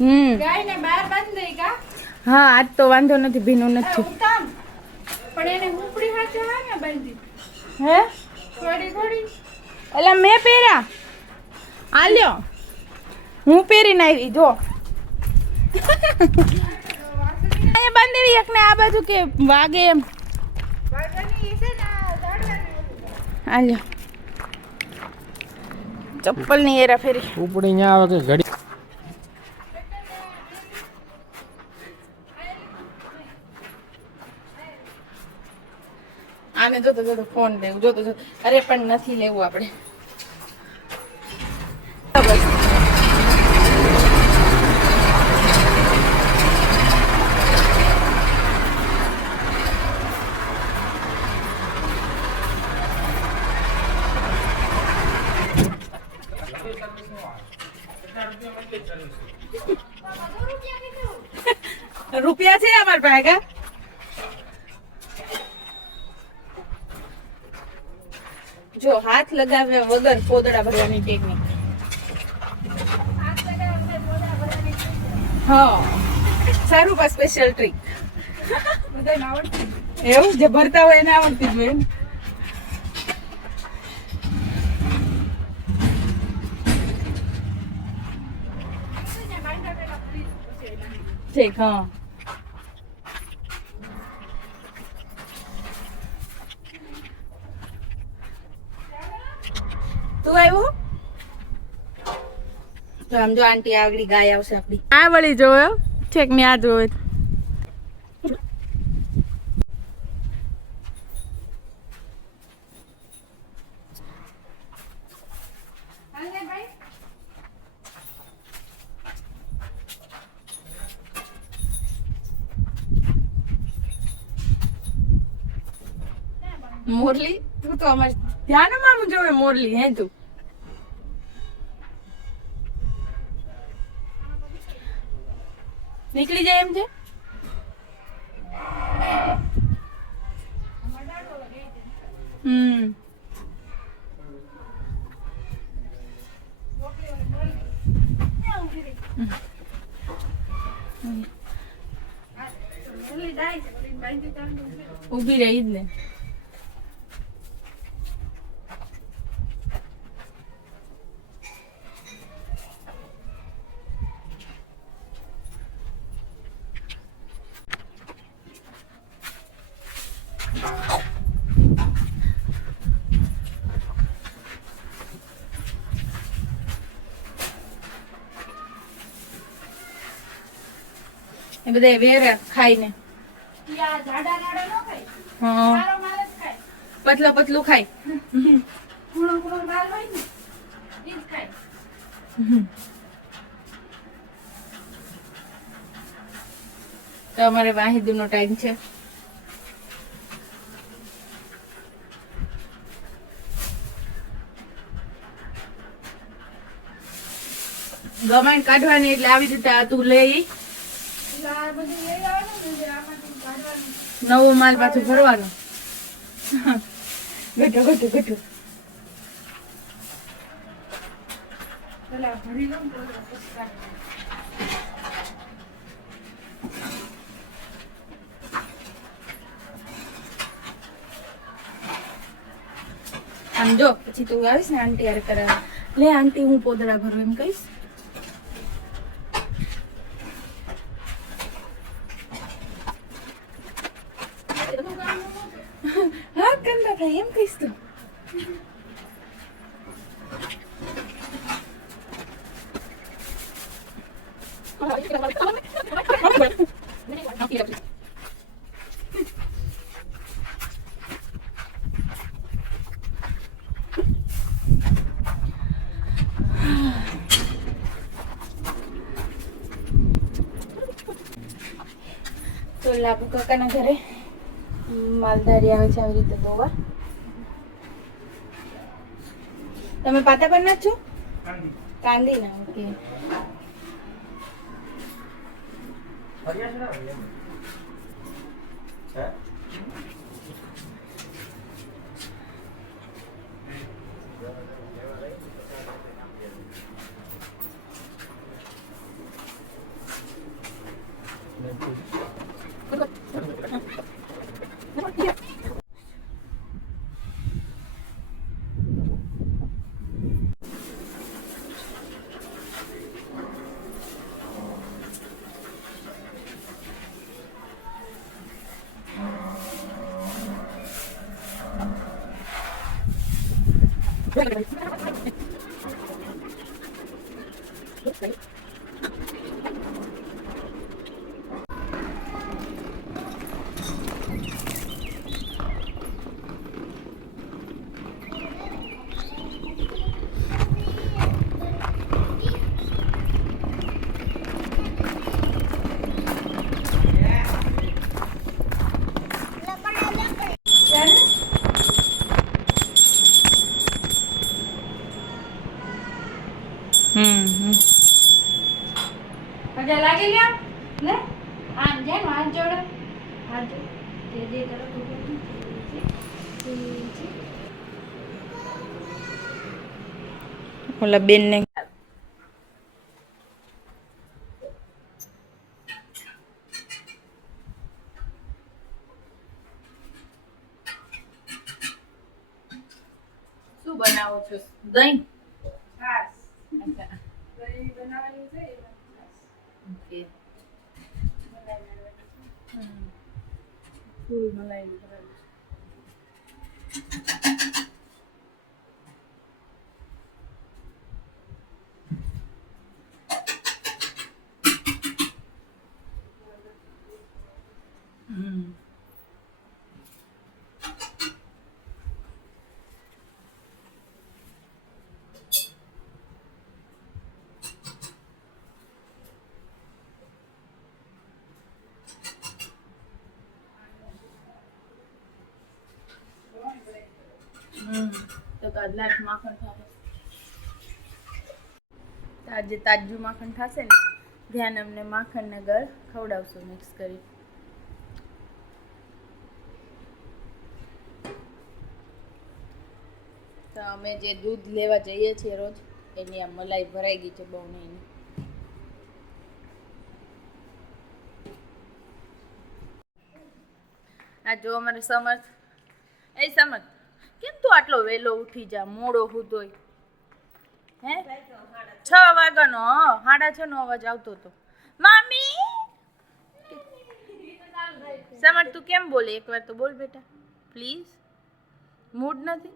હમ. ગાયને બહાર બાંધી દઈ કા હા આજ તો વાંધો નથી ભીનું નથી. પણ એને ઉપડી હાથે હા ને બાંધી. હે? થોડી થોડી. એટલે મેં પહેર્યા. આલ્યો હું પહેરીને આવી જો. અહીંયા બાંધેલી એક ને આ બાજુ કે વાગે એમ. ને આલ્યો ચપ્પલની એરા ફેરી. ઉપડી ન્યા આવે કે ઘડી જોતો જોતો ફોન લેવું. જોતો જોતો અરે પણ નથી લેવું આપણે બસ રૂપિયા છે અમાર પાસે કા જો હાથ લગાવ્યા વગર પોદડા ભરવાની ટેકનિક હા. સારું પા સ્પેશિયલ ટ્રીક એવું જે ભરતા હોય એને આવડતી જ હોય. ઠીક હા. તું આવ્યો? તો આમ જો આંટી આગળ ગાય આવશે આપડી આ વળી જોયો છેક ને આ જોવે મોરલી? તું તો અમારે ધ્યાનમાં આમ જોવે મોરલી હે તું? હમ. ઊભી રહી જ ને. એ બધા વેરે ખાઈને. ન પતલા પતલું ખાય. ને તો અમારે વાહિદુનો ટાઈમ છે. ગમાણ કાઢવાની એટલે આવી રીતે તું લઈ નવો માલ પાછું ભરવાનો ગટો ગટો ગટો. આમ જો પછી તું આવીશ ને આંટી યાર કરાવવા લે આંટી હું પોદળા ભરું એમ કહીશ હા કંદા થાય એમ કહીશ તું તો લાભુ કાકાના ઘરે માલધારી આવે છે આવી રીતે ધોવા તમે પાતા પર છો? કાંદી. ના ઓકે. હમ હમ. પગે લાગી આમ જાય ને હાથ જોડો હાથ જોડો તે તરફ ઊભો રહી. તે છે. ઓલા બેનને શું બનાવો છો દહીં છાશ. અચ્છા દહીં બનાવવાની છે એમાં છાશ. ઓકે મલાઈ મલાઈ બરાબર હમ હમ તો માખણ થાય આજે તાજું માખણ થશે ને, ધ્યાન અમને માખણ ને ગળ ખવડાવશું મિક્સ કરી. તો અમે જે દૂધ લેવા જઈએ છીએ રોજ, એની આ મલાઈ ભરાઈ ગઈ છે બહુ નહીં. આ જો અમારે સમર્થ, એ સમર્થ કેમ તું આટલો વહેલો ઉઠી જા? મોડો હુતોય હે? છ વાગ્યાનો હા સાડા છ નો અવાજ આવતો હતો. મામી! સમર તું કેમ બોલે? એકવાર તો બોલ બેટા. પ્લીઝ મૂડ નથી?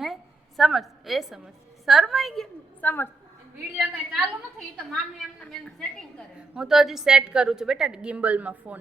હે? સમર્થ એ સમર્થ શરમાઈ ગયો? સમર્થ વીડિયો કઈ ચાલુ નથી? તો મામી એમને મેં સેટિંગ કરે. હું તો હજી સેટ કરું છું બેટા ગિમ્બલમાં ફોન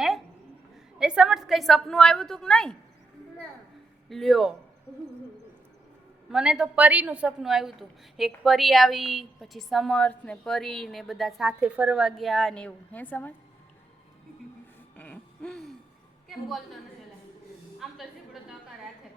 હે? એ સમર્થ કઈ સપનું આવ્યું તું કે નહીં? લ્યો. મને તો પરીનું સપનું આવ્યું હતું. એક પરી આવી પછી સમર્થ ને પરી ને બધા સાથે ફરવા ગયા ને એવું. હે સમજ? કેમ બોલતો નથી આમ તો ઝીબડો તો અકારે હાથે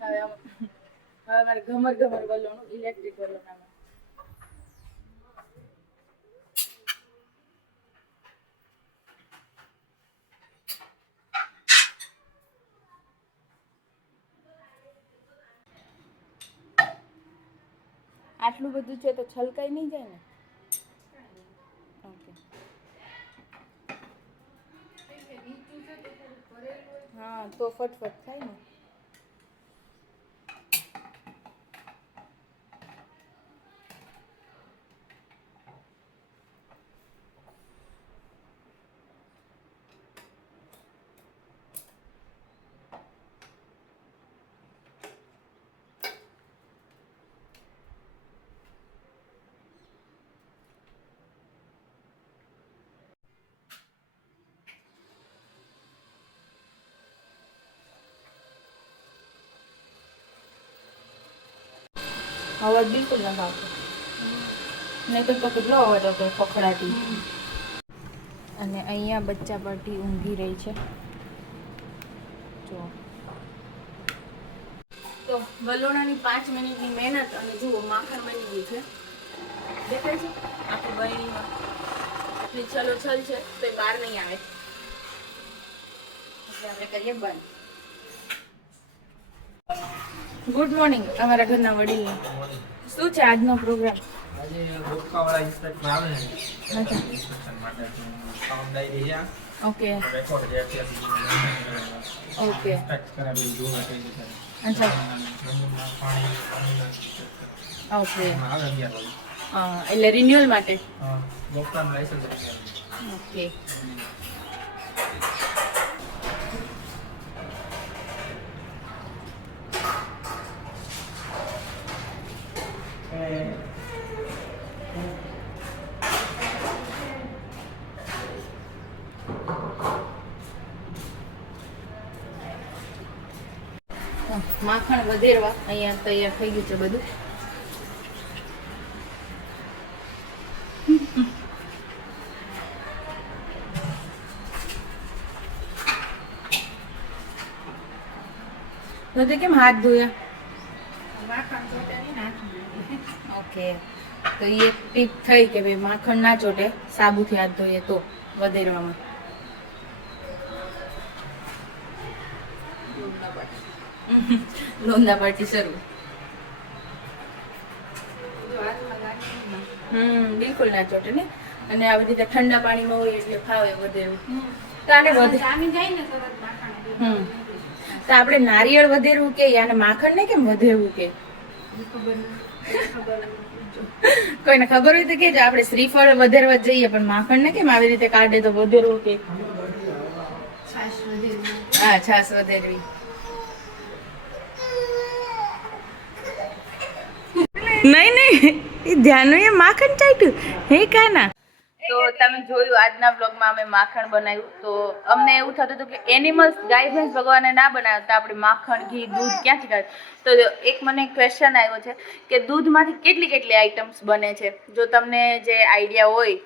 હવે હવે અમારે ઘમર ઘમર વલોણું ઇલેક્ટ્રિક વલોણામાં આટલું બધું છે તો છલકાઈ નહીં જાય ને? ઓકે હા તો ફટફટ થાય ને. અવાજ બિલકુલ નથી આવતો નહીં તો કેટલો અવાજ આવતો ફખડાટી અને અહીંયા બચ્ચા પાર્ટી ઊંઘી રહી છે. જો. તો વલોણાની પાંચ મિનિટની મહેનત અને જુઓ, માખણ બની ગયું છે. દેખાય છે? આખું બરણીમાં એટલી છલો છલ છે, તો બહાર નહીં આવે. એટલે આપણે કરીએ બંધ. ગુડ મોર્નિંગ અમારા ઘરના વડીલ. શું છે આજનો પ્રોગ્રામ આજે ભૂતકાળવાળા ઇન્સ્પેક્ટરમાં આવે અચ્છા. ઇન્સ્પેક્શન માટે કામ ડાયરી છે ઓકે. રેકોર્ડ છે અત્યારથી ઓકે ઇન્સ્પેક્ટ કરે બધું જોવે અચ્છા. જમીનમાં પાણી પાણીના inspect કરે. ઓકે આવે અગિયાર એટલે રિન્યુઅલ માટે? હા ઓકે. માખણ વધેરવા અહીંયા તૈયાર થઈ ગયું છે બધું. તો કેમ હાથ ધોયા? ઓકે તો એ ટીપ થઈ કે ભાઈ માખણ ના ચોટે, સાબુથી હાથ ધોઈએ તો વધેરવામાં લોંદા પાટી શરૂ. હમ, બિલકુલ ના ચોટે ને અને આવી રીતે ઠંડા પાણીમાં હોય એટલે ફાવે વધેરું. તો આને વધે હમ. તો આપણે નારિયેળ વધેરવું કે યાને માખણ ને કેમ વધેરવું કે ખબર નથી. કોઈને ખબર હોય તો કે આપણે શ્રીફળ વધારવા જઈએ, પણ માખણ ને કેમ આવી રીતે કાઢે તો વધેરવું કે? હા છાસ વધેરવી. નહીં નહીં, એ ધ્યાનનું એ માખણ ચાટ્યું. હે, કાના? તો તમે જોયું આજના બ્લોગમાં અમે માખણ બનાવ્યું. તો અમને એવું થતું હતું કે એનિમલ્સ ગાય ભેંસ ભગવાને ના બનાવ્યા તો આપણે માખણ, ઘી, દૂધ ક્યાંથી કાઢ તો એક મને ક્વેશ્ચન આવ્યો છે કે દૂધમાંથી કેટલી કેટલી આઇટમ્સ બને છે? જો તમને જે આઈડિયા હોય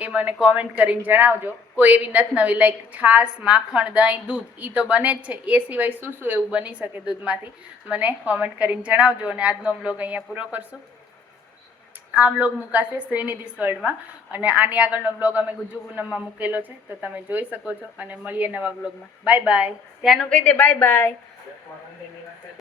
એ મને કોમેન્ટ કરીને જણાવજો. કોઈ એવી નથી નવી લાઈક છાશ, માખણ, દહીં, દૂધ એ તો બને જ છે. એ સિવાય શું શું એવું બની શકે દૂધમાંથી? મને કોમેન્ટ કરીને જણાવજો અને આજનો બ્લોગ અહીંયા પૂરો કરશું. આ બ્લોગ મુકાશે શ્રીનિધિ વર્લ્ડમાં અને આની આગળનો બ્લોગ અમે ગુજુ પૂનમમાં મૂકેલો છે, તો તમે જોઈ શકો છો. અને મળીએ નવા બ્લોગમાં બાય બાય ત્યાંનું કહી દે. Bye bye